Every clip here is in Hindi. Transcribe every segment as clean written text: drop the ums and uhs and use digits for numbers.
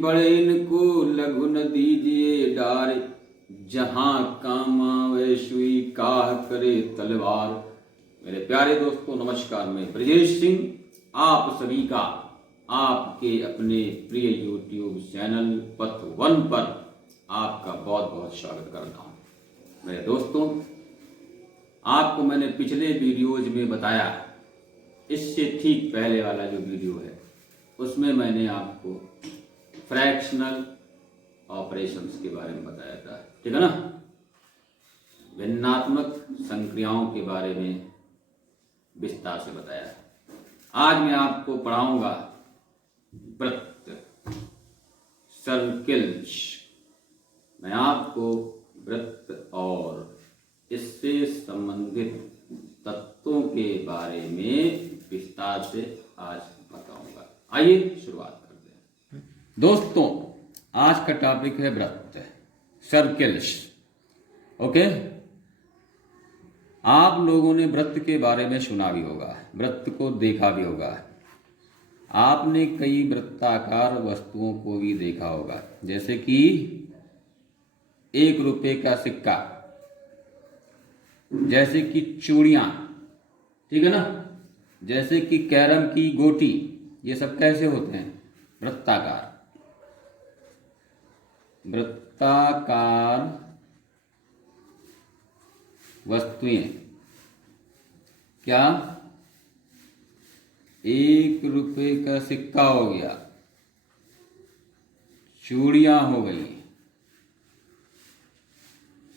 बड़े इनको लघु न दीजिए डार, जहां काम आवे सुई काह करे तलवार। मेरे प्यारे दोस्तों नमस्कार, मैं ब्रजेश सिंह आप सभी का आपके अपने प्रिय YouTube चैनल पथ वन पर आपका बहुत बहुत स्वागत करता हूँ। मेरे दोस्तों, आपको मैंने पिछले वीडियोज में बताया, इससे ठीक पहले वाला जो वीडियो है उसमें मैंने आपको फ्रैक्शनल ऑपरेशंस के बारे में बताया था, ठीक है ना। भिन्नात्मक संक्रियाओं के बारे में विस्तार से बताया। आज मैं आपको पढ़ाऊंगा वृत्त, सर्किल्स। मैं आपको वृत्त और इससे संबंधित तत्वों के बारे में विस्तार से आज बताऊंगा। आइए शुरुआत करते हैं। दोस्तों, आज का टॉपिक है वृत्त, सर्किल्स। ओके, आप लोगों ने वृत्त के बारे में सुना भी होगा, वृत्त को देखा भी होगा। आपने कई वृत्ताकार वस्तुओं को भी देखा होगा, जैसे कि 1 रुपये का सिक्का, जैसे कि चूड़ियां, ठीक है ना, जैसे कि कैरम की गोटी। ये सब कैसे होते हैं? वृत्ताकार। वृत्ताकार वस्तुएं क्या? 1 रुपये का सिक्का हो गया, चूड़ियां हो गई,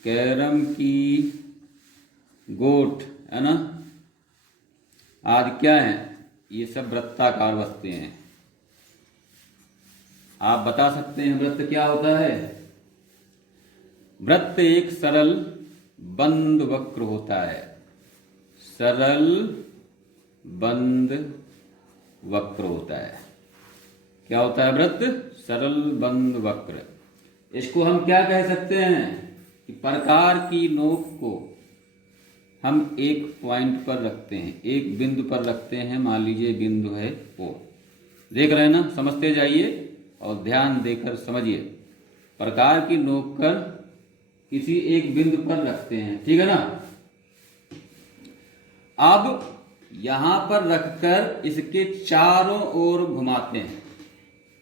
कैरम की गोट, है ना, आज क्या है? ये सब वृत्ताकार वस्तुएं हैं। आप बता सकते हैं वृत्त क्या होता है? वृत्त एक सरल बंद वक्र होता है। सरल बंद वक्र होता है। क्या होता है वृत्त? सरल बंद वक्र। इसको हम क्या कह सकते हैं कि प्रकार की नोक को हम एक पॉइंट पर रखते हैं, एक बिंदु पर रखते हैं। मान लीजिए बिंदु है O, देख रहे हैं ना, समझते जाइए और ध्यान देकर समझिए। प्रकार की नोक पर किसी एक बिंदु पर रखते हैं, ठीक है ना। अब यहां पर रखकर इसके चारों ओर घुमाते हैं,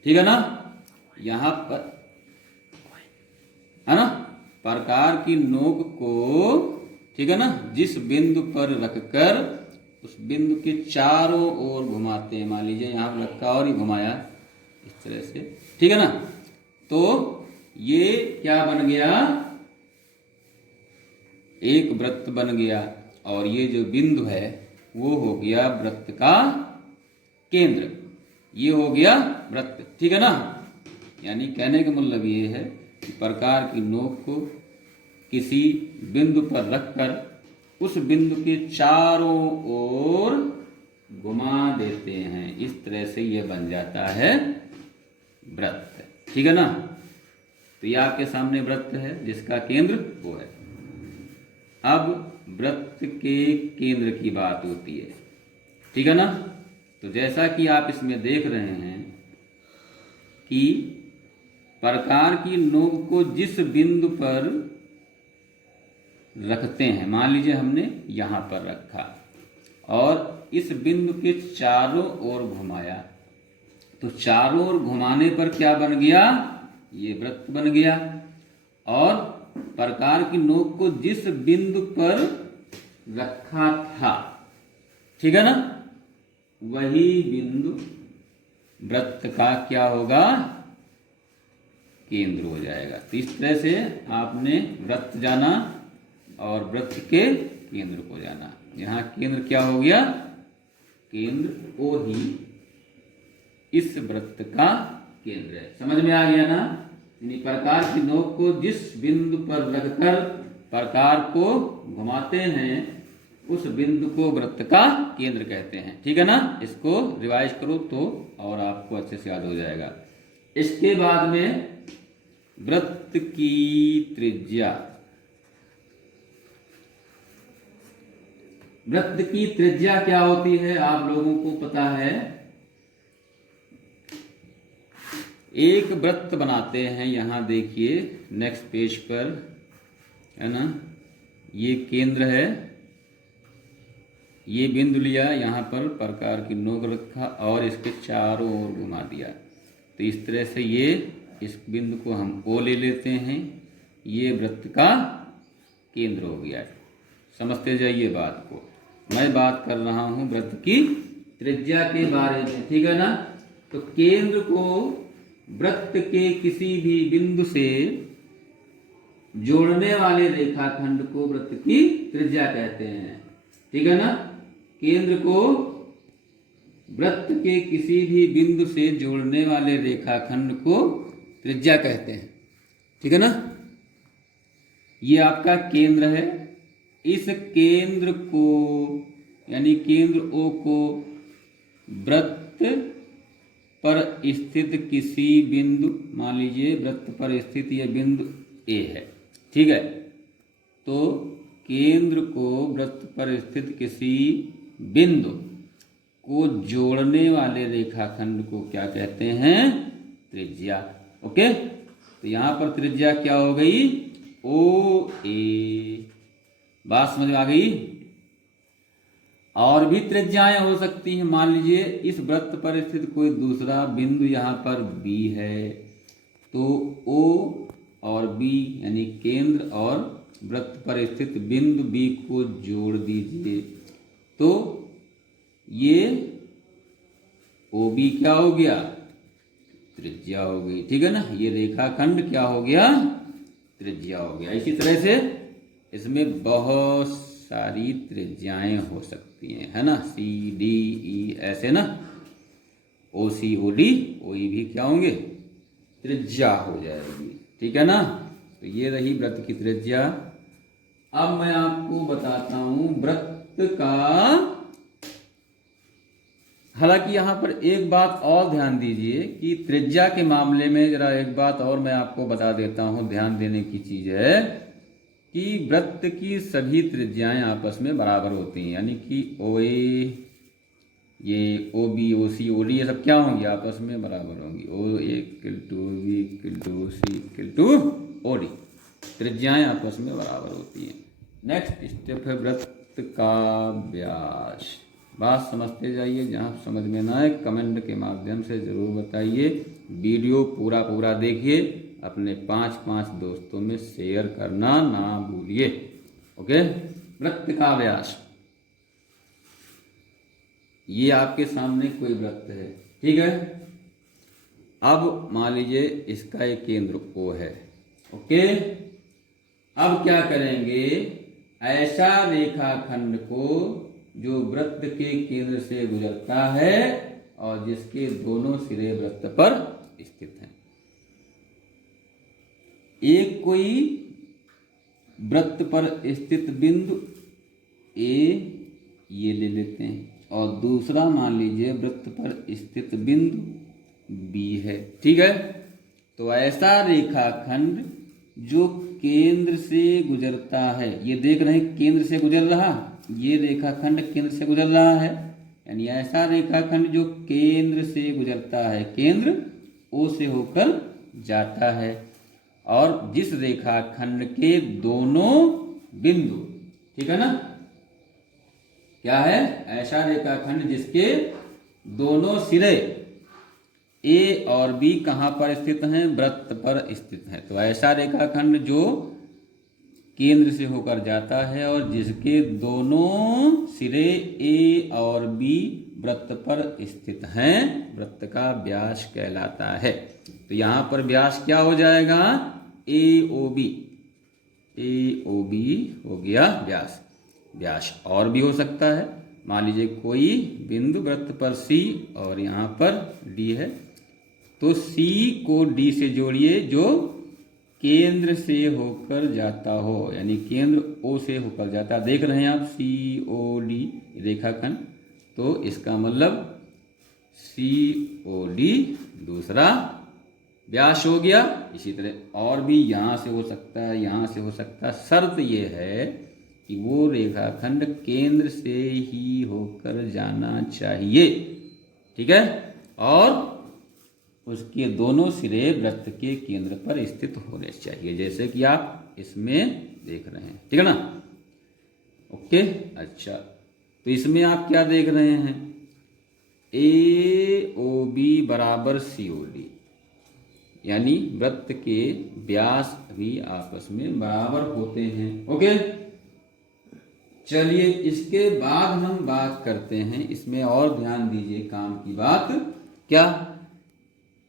ठीक है ना। यहां पर, है ना, प्रकार की नोक को, ठीक है ना, जिस बिंदु पर रखकर उस बिंदु के चारों ओर घुमाते हैं। मान लीजिए यहां पर रखा और ही घुमाया इस तरह से, ठीक है ना। तो ये क्या बन गया? एक वृत्त बन गया। और ये जो बिंदु है वो हो गया वृत्त का केंद्र। ये हो गया वृत्त, ठीक है ना। यानी कहने का मतलब ये है कि प्रकार की नोक को किसी बिंदु पर रखकर उस बिंदु के चारों ओर घुमा देते हैं। इस तरह से यह बन जाता है वृत्त, ठीक है ना। तो यह आपके सामने वृत्त है जिसका केंद्र वो है। अब वृत्त के केंद्र की बात होती है, ठीक है ना। तो जैसा कि आप इसमें देख रहे हैं कि प्रकार की नोक को जिस बिंदु पर रखते हैं, मान लीजिए हमने यहां पर रखा और इस बिंदु के चारों ओर घुमाया, तो चारों ओर घुमाने पर क्या बन गया? ये वृत्त बन गया। और प्रकार की नोक को जिस बिंदु पर रखा था, ठीक है ना, वही बिंदु वृत्त का क्या होगा? केंद्र हो जाएगा। तो इस तरह से आपने वृत्त जाना और वृत्त के केंद्र को जाना। यहाँ केंद्र क्या हो गया? केंद्र O ही इस वृत्त का केंद्र है। समझ में आ गया ना। यानी प्रकार की नोक को जिस बिंदु पर रखकर प्रकार को घुमाते हैं उस बिंदु को वृत्त का केंद्र कहते हैं, ठीक है ना। इसको रिवाइज करो तो और आपको अच्छे से याद हो जाएगा। इसके बाद में वृत्त की त्रिज्या। वृत्त की त्रिज्या क्या होती है? आप लोगों को पता है, एक वृत्त बनाते हैं। यहाँ देखिए नेक्स्ट पेज पर, है ना, ये केंद्र है, ये बिंदु लिया, यहाँ पर प्रकार की नोक रखा और इसके चारों ओर घुमा दिया। तो इस तरह से ये इस बिंदु को हम O ले लेते हैं, ये वृत्त का केंद्र हो गया। समझते जाइए बात को। मैं बात कर रहा हूँ वृत्त की त्रिज्या के बारे में, ठीक है ना। तो केंद्र को वृत्त के किसी भी बिंदु से जोड़ने वाले रेखाखंड को वृत्त की त्रिज्या कहते हैं, ठीक है ना। केंद्र को वृत्त के किसी भी बिंदु से जोड़ने वाले रेखाखंड को त्रिज्या कहते हैं, ठीक है ना। ये आपका केंद्र है। इस केंद्र को यानी केंद्र O को वृत्त पर स्थित किसी बिंदु, मान लीजिए वृत्त पर स्थित यह बिंदु A है, ठीक है। तो केंद्र को वृत्त पर स्थित किसी बिंदु को जोड़ने वाले रेखाखंड को क्या कहते हैं? त्रिज्या। ओके, तो यहां पर त्रिज्या क्या हो गई? OA। बात समझ में आ गई। और भी त्रिज्याएं हो सकती हैं। मान लीजिए इस वृत्त पर स्थित कोई दूसरा बिंदु यहाँ पर B है, तो O और B यानी केंद्र और वृत्त पर स्थित बिंदु B को जोड़ दीजिए, तो ये OB क्या हो गया? त्रिज्या हो गई, ठीक है ना। ये रेखाखंड क्या हो गया? त्रिज्या हो गया। इसी तरह से इसमें बहुत सारी त्रिज्याएं हो सकती हैं, है ना। CDE ऐसे ना, OC OD OE भी क्या होंगे? त्रिज्या हो जाएगी, ठीक है ना। तो ये रही वृत्त की त्रिज्या। अब मैं आपको बताता हूं वृत्त का, हालांकि यहां पर एक बात और ध्यान दीजिए कि त्रिज्या के मामले में जरा एक बात और मैं आपको बता देता हूं, ध्यान देने की चीज है कि वृत्त की सभी त्रिज्याएं आपस में बराबर होती हैं, यानी कि OA, ये OB OC OD ये सब क्या होंगी? आपस में बराबर होंगी। OA = OB = OC = OD, त्रिज्याएं आपस में बराबर होती हैं। नेक्स्ट स्टेप है वृत्त का व्यास। बात समझते जाइए, जहां समझ में ना आए कमेंट के माध्यम से जरूर बताइए। वीडियो पूरा देखिए, अपने 5 दोस्तों में शेयर करना ना भूलिए। ओके, वृत्त का व्यास। ये आपके सामने कोई वृत्त है, ठीक है। अब मान लीजिए इसका एक केंद्र O है। ओके, अब क्या करेंगे? ऐसा रेखाखंड को जो वृत्त के केंद्र से गुजरता है और जिसके दोनों सिरे वृत्त पर स्थित हैं। एक कोई वृत्त पर स्थित बिंदु A ये ले लेते हैं, और दूसरा मान लीजिए वृत्त पर स्थित बिंदु B है, ठीक है। तो ऐसा रेखाखंड जो केंद्र से गुजरता है, ये देख रहे हैं केंद्र से गुजर रहा, ये रेखाखंड केंद्र से गुजर रहा है, यानी ऐसा रेखाखंड जो केंद्र से गुजरता है, केंद्र O से होकर जाता है, और जिस रेखाखंड के दोनों बिंदु, ठीक है ना, क्या है? ऐसा रेखाखंड जिसके दोनों सिरे A और B कहां पर स्थित हैं? वृत्त पर स्थित हैं। तो ऐसा रेखाखंड जो केंद्र से होकर जाता है और जिसके दोनों सिरे A और B वृत्त पर स्थित हैं, वृत्त का व्यास कहलाता है। तो यहां पर व्यास क्या हो जाएगा? AOB। AOB हो गया व्यास। व्यास और भी हो सकता है। मान लीजिए कोई बिंदु वृत्त पर C और यहाँ पर D है, तो C को D से जोड़िए जो केंद्र से होकर जाता हो, यानी केंद्र O से होकर जाता। देख रहे हैं आप COD रेखाखंड, तो इसका मतलब COD दूसरा व्यास हो गया। इसी तरह और भी यहाँ से हो सकता है, यहाँ से हो सकता है। शर्त यह है कि वो रेखाखंड केंद्र से ही होकर जाना चाहिए, ठीक है। और उसके दोनों सिरे वृत्त के केंद्र पर स्थित होने चाहिए, जैसे कि आप इसमें देख रहे हैं। ठीक है ना? ओके। अच्छा, तो इसमें आप क्या देख रहे हैं? ए ओ बी बराबर सी ओ डी, यानी वृत्त के व्यास भी आपस में बराबर होते हैं। ओके, चलिए इसके बाद हम बात करते हैं, इसमें और ध्यान दीजिए काम की बात। क्या?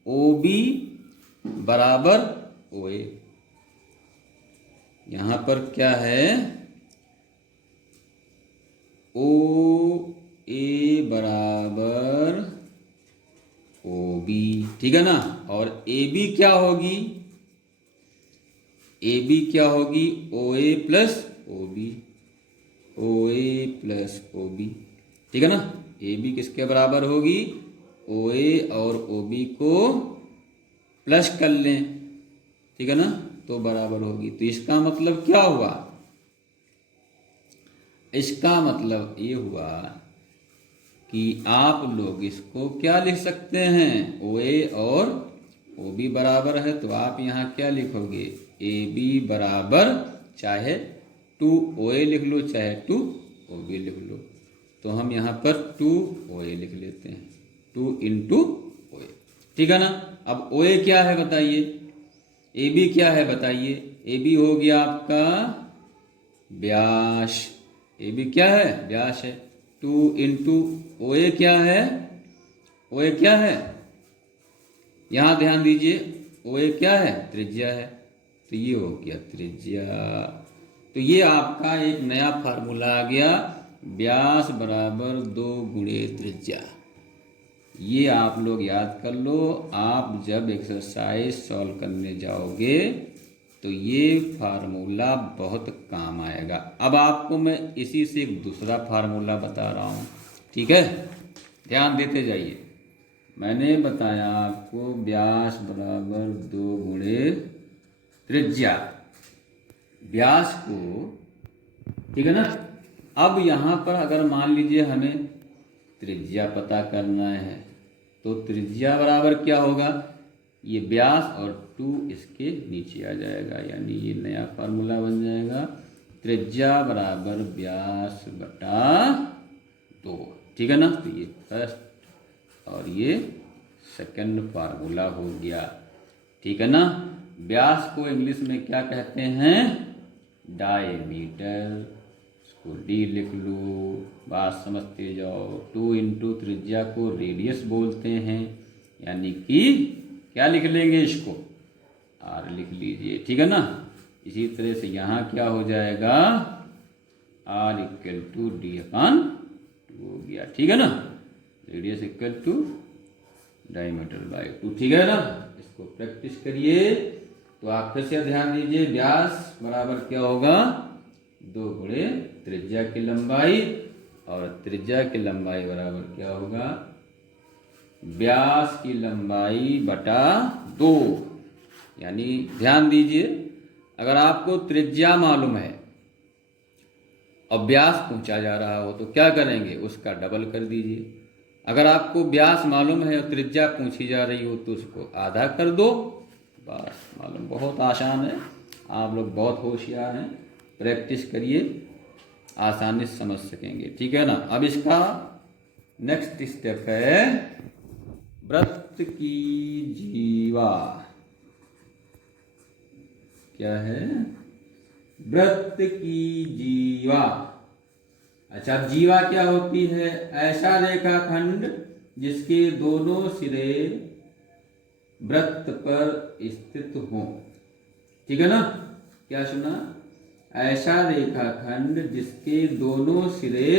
ओ बी बराबर ओ ए, यहां पर क्या है? ओ ए बराबर ओ बी, ठीक है ना? और ए बी क्या होगी? ए बी क्या होगी? ओ ए प्लस ओ बी, ओ ए प्लस ओ बी, ठीक है ना? ए बी किसके बराबर होगी? ओ ए और ओ बी को प्लस कर लें, ठीक है ना, तो बराबर होगी। तो इसका मतलब क्या हुआ? इसका मतलब ये हुआ कि आप लोग इसको क्या लिख सकते हैं? ओ ए और ओ बी बराबर है, तो आप यहाँ क्या लिखोगे? ए बी बराबर चाहे 2 ओ ए लिख लो, चाहे 2 ओ बी लिख लो। तो हम यहाँ पर 2 ओ ए लिख लेते हैं, 2 इंटू ओ ए, ठीक है ना? अब ओ ए क्या है बताइए? ए बी क्या है बताइए? ए बी हो गया आपका व्यास। ए बी क्या है? व्यास है। 2 इंटू ओ ए क्या है? ओ ए क्या है? यहां ध्यान दीजिए, ओ ए क्या है? त्रिज्या है। तो ये हो गया त्रिज्या। तो ये आपका एक नया फार्मूला आ गया, व्यास बराबर 2 गुणे त्रिज्या। ये आप लोग याद कर लो, आप जब एक्सरसाइज सॉल्व करने जाओगे तो ये फार्मूला बहुत काम आएगा। अब आपको मैं इसी से एक दूसरा फार्मूला बता रहा हूँ, ठीक है? ध्यान देते जाइए। मैंने बताया आपको व्यास बराबर 2 गुणे त्रिज्या, व्यास को, ठीक है ना? अब यहाँ पर अगर मान लीजिए हमें त्रिज्या पता करना है, तो त्रिज्या बराबर क्या होगा? ये व्यास और 2 इसके नीचे आ जाएगा, यानी ये नया फार्मूला बन जाएगा, त्रिज्या बराबर व्यास बटा 2, ठीक है ना? तो ये फर्स्ट और ये सेकंड फार्मूला हो गया, ठीक है ना? व्यास को इंग्लिश में क्या कहते हैं? डायमीटर, इसको डी लिख लो, बात समझते जाओ। 2 इंटू त्रिज्या को रेडियस बोलते हैं, यानी कि क्या लिख लेंगे इसको? आर लिख लीजिए, ठीक है ना? इसी तरह से यहाँ क्या हो जाएगा? R equal to D upon 2 हो गया, ठीक है ना? Radius equal to diameter by 2, ठीक है ना? इसको प्रैक्टिस करिए। तो आप फिर से ध्यान दीजिए, व्यास बराबर क्या होगा? 2 गुणे त्रिज्या की लंबाई, और त्रिज्या की लंबाई बराबर क्या होगा? व्यास की लंबाई बटा 2। यानी ध्यान दीजिए, अगर आपको त्रिज्या मालूम है और व्यास पूछा जा रहा हो तो क्या करेंगे? उसका डबल कर दीजिए। अगर आपको व्यास मालूम है और त्रिज्या पूछी जा रही हो तो उसको आधा कर दो, बस मालूम। बहुत आसान है, आप लोग बहुत होशियार हैं, प्रैक्टिस करिए, आसानी से समझ सकेंगे, ठीक है ना? अब इसका नेक्स्ट स्टेप है वृत्त की जीवा। क्या है? वृत्त की जीवा। अच्छा, जीवा क्या होती है? ऐसा रेखाखंड जिसके दोनों सिरे वृत्त पर स्थित हो, ठीक है ना? क्या सुना? ऐसा रेखाखंड जिसके दोनों सिरे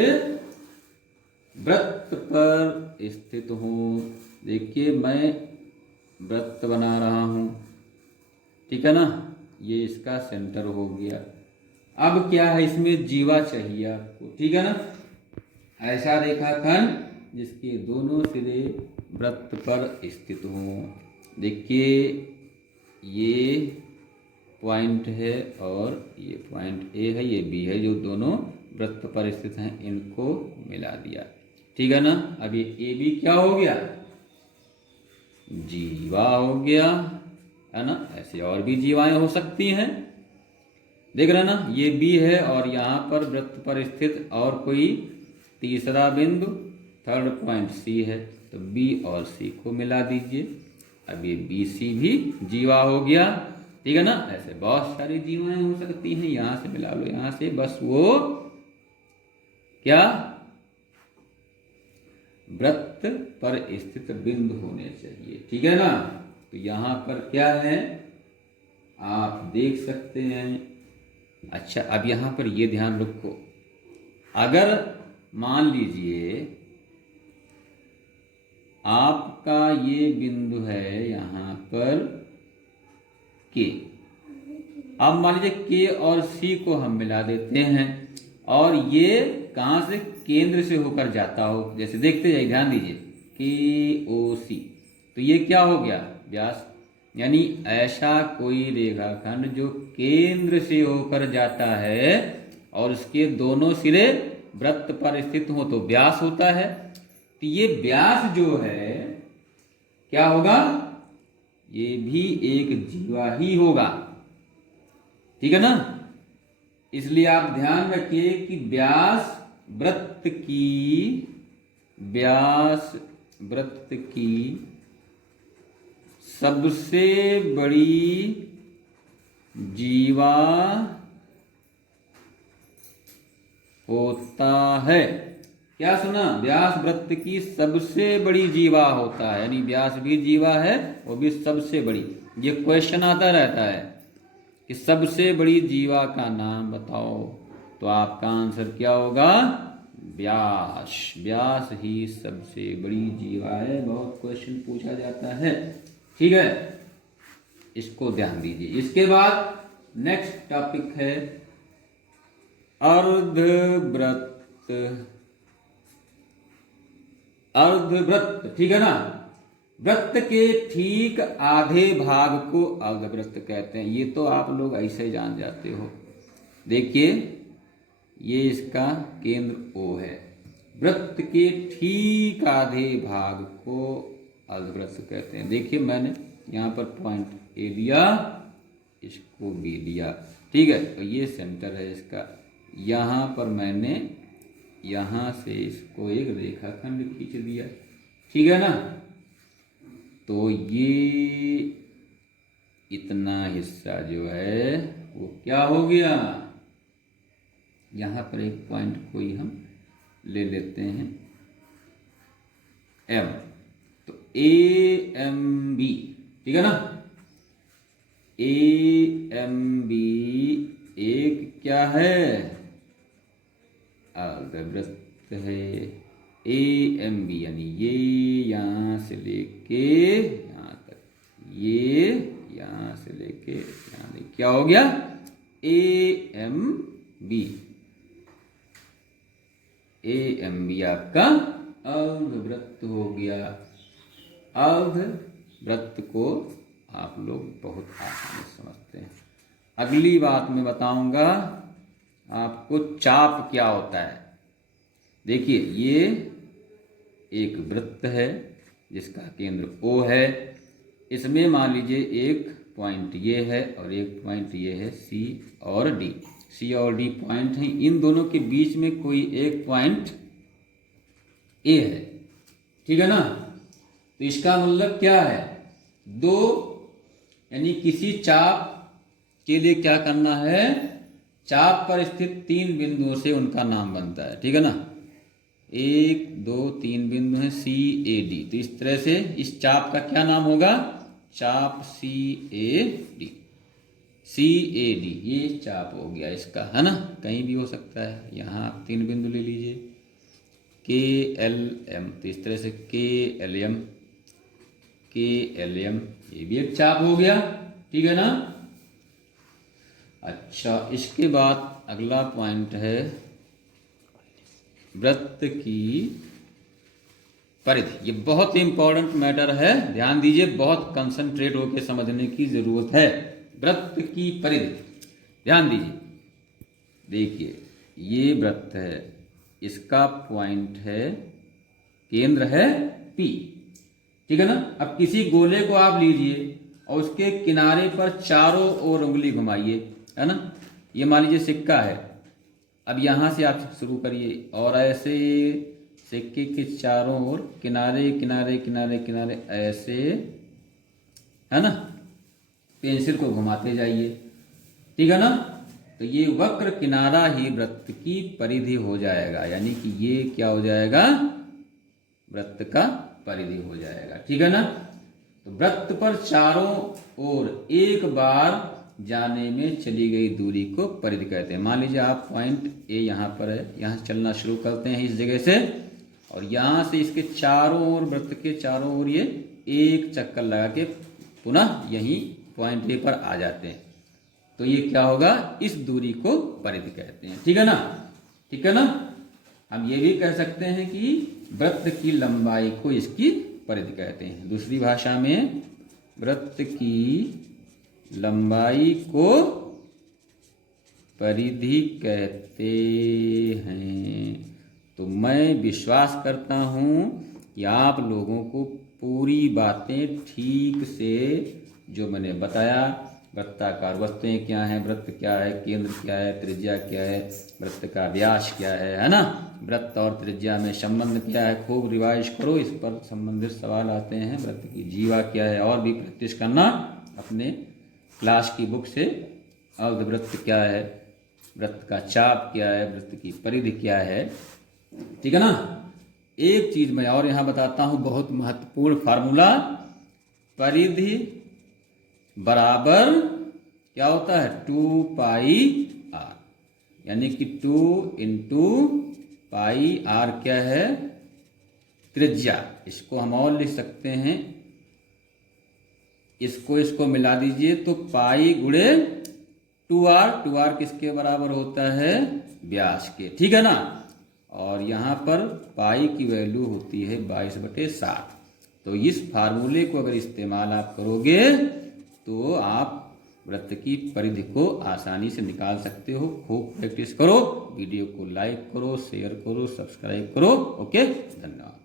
वृत्त पर स्थित हो। देखिए मैं वृत्त बना रहा हूं, ठीक है ना? ये इसका सेंटर हो गया। अब क्या है? इसमें जीवा चाहिए आपको, ठीक है ना? ऐसा रेखाखंड जिसके दोनों सिरे वृत्त पर स्थित हो। देखिए ये पॉइंट है और ये पॉइंट ए है, ये बी है, जो दोनों वृत्त पर स्थित हैं, इनको मिला दिया, ठीक है ना? अब ये ए बी क्या हो गया? जीवा हो गया, है ना। ऐसे और भी जीवाएं हो सकती हैं, देख रहे ना। ये बी है और यहाँ पर वृत्त पर स्थित और कोई तीसरा बिंदु, थर्ड पॉइंट सी है, तो बी और सी को मिला दीजिए। अब ये बी सी भी जीवा हो गया, ठीक है ना। ऐसे बहुत सारी जीवाएं हो सकती हैं, यहां से मिला लो, यहां से, बस वो क्या वृत्त पर स्थित बिंदु होने चाहिए, ठीक है ना। तो यहां पर क्या है आप देख सकते हैं। अच्छा, अब यहां पर ये ध्यान रखो, अगर मान लीजिए आपका ये बिंदु है यहां पर के, अब मान लीजिए के और सी को हम मिला देते हैं और ये कहां से, केंद्र से होकर जाता हो, जैसे देखते जाइए, ध्यान दीजिए, के ओ सी, तो ये क्या हो गया व्यास, यानी ऐसा कोई रेखाखंड जो केंद्र से होकर जाता है और उसके दोनों सिरे वृत्त पर स्थित हो तो व्यास होता है। तो ये व्यास जो है क्या होगा, ये भी एक जीवा ही होगा, ठीक है ना। इसलिए आप ध्यान रखिए कि व्यास वृत्त की सबसे बड़ी जीवा होता है। क्या सुना, व्यास वृत्त की सबसे बड़ी जीवा होता है, यानी व्यास भी जीवा है, वो भी सबसे बड़ी। ये क्वेश्चन आता रहता है कि सबसे बड़ी जीवा का नाम बताओ, तो आपका आंसर क्या होगा, व्यास। व्यास ही सबसे बड़ी जीवा है, बहुत क्वेश्चन पूछा जाता है, ठीक है, इसको ध्यान दीजिए। इसके बाद नेक्स्ट टॉपिक है अर्धवृत्त। अर्धवृत्त, ठीक है ना। वृत्त के ठीक आधे भाग को अर्धवृत्त कहते हैं, ये तो आप लोग ऐसे ही जान जाते हो। देखिए ये इसका केंद्र O है, वृत्त के ठीक आधे भाग को अर्धवृत्त कहते हैं। देखिए मैंने यहाँ पर पॉइंट A दिया, इसको B दिया, ठीक है, तो ये सेंटर है इसका। यहाँ पर मैंने यहाँ से इसको एक रेखाखंड खींच दिया, ठीक है ना। तो ये इतना हिस्सा जो है वो क्या हो गया, यहाँ पर एक पॉइंट कोई हम ले लेते हैं M, तो AMB, ठीक है ना। AMB एक क्या है, अर्धवृत्त है। AMB यानी ये यहाँ से लेके यहाँ तक, ये यहाँ से लेके यहाँ तक, क्या हो गया, AMB। AMB आपका अर्धवृत्त हो गया। अर्धवृत्त को आप लोग बहुत आसानी से समझते हैं। अगली बात मैं बताऊंगा आपको, चाप क्या होता है। देखिए ये एक वृत्त है जिसका केंद्र O है, इसमें मान लीजिए एक पॉइंट ये है और एक पॉइंट ये है, C और D। C और D पॉइंट हैं, इन दोनों के बीच में कोई एक पॉइंट A है, ठीक है ना। तो इसका मतलब क्या है, दो, यानी किसी चाप के लिए क्या करना है, चाप पर स्थित तीन बिंदुओं से उनका नाम बनता है, ठीक है ना। 1 2 3 बिंदु हैं C A D, तो इस तरह से इस चाप का क्या नाम होगा, चाप CAD। CAD ये चाप हो गया इसका, है ना, कहीं भी हो सकता है। यहाँ आप तीन बिंदु ले लीजिए, KLM, तो इस तरह से KLM ये भी एक चाप हो गया, ठीक है ना। अच्छा, इसके बाद अगला पॉइंट है वृत्त की परिधि। ये बहुत इंपॉर्टेंट मैटर है, ध्यान दीजिए, बहुत कंसंट्रेट होकर समझने की जरूरत है। वृत्त की परिधि ध्यान दीजिए। देखिए ये वृत्त है, इसका पॉइंट है, केंद्र है P, ठीक है ना। अब किसी गोले को आप लीजिए और उसके किनारे पर चारों ओर उंगली घुमाइए, है ना। ये मान लीजिए सिक्का है, अब यहाँ से आप शुरू करिए और ऐसे सिक्के के चारों ओर किनारे किनारे किनारे किनारे ऐसे, है ना, पेंसिल को घुमाते जाइए, ठीक है ना। तो ये वक्र किनारा ही वृत्त की परिधि हो जाएगा, यानी कि ये क्या हो जाएगा, वृत्त का परिधि हो जाएगा, ठीक है ना। तो वृत्त पर चारों ओर एक बार जाने में चली गई दूरी को परिधि कहते हैं। मान लीजिए आप पॉइंट ए यहाँ पर है, यहाँ से चलना शुरू करते हैं इस जगह से, और यहाँ से इसके चारों ओर, वृत्त के चारों ओर ये एक चक्कर लगा के पुनः यहीं पॉइंट ए पर आ जाते हैं। तो ये क्या होगा, इस दूरी को परिधि कहते हैं, ठीक है ना। ठीक है ना। हम ये भी कह सकते हैं कि वृत्त की लंबाई को इसकी परिधि कहते हैं। दूसरी भाषा में वृत्त की लंबाई को परिधि कहते हैं। तो मैं विश्वास करता हूँ कि आप लोगों को पूरी बातें ठीक से जो मैंने बताया, वृत्ताकार वस्तुएं क्या हैं, वृत्त क्या है, केंद्र क्या है, त्रिज्या क्या है, वृत्त का व्यास क्या है ना, वृत्त और त्रिज्या में संबंध क्या है, खूब रिवाइज करो, इस पर संबंधित सवाल आते हैं। वृत्त की जीवा क्या है, और भी प्रैक्टिस करना अपने क्लास की बुक से। अर्धवृत्त क्या है, वृत्त का चाप क्या है, वृत्त की परिधि क्या है, ठीक है ना। एक चीज मैं और यहाँ बताता हूँ, बहुत महत्वपूर्ण फार्मूला, परिधि बराबर क्या होता है, 2 पाई आर, यानी कि 2 इंटू पाई आर क्या है, त्रिज्या। इसको हम और लिख सकते हैं, इसको मिला दीजिए तो पाई गुणे 2r, 2r किसके बराबर होता है, व्यास के, ठीक है ना। और यहाँ पर पाई की वैल्यू होती है 22/7। तो इस फार्मूले को अगर इस्तेमाल आप करोगे तो आप वृत्त की परिधि को आसानी से निकाल सकते हो। खूब प्रैक्टिस करो, वीडियो को लाइक करो, शेयर करो, सब्सक्राइब करो। ओके, धन्यवाद।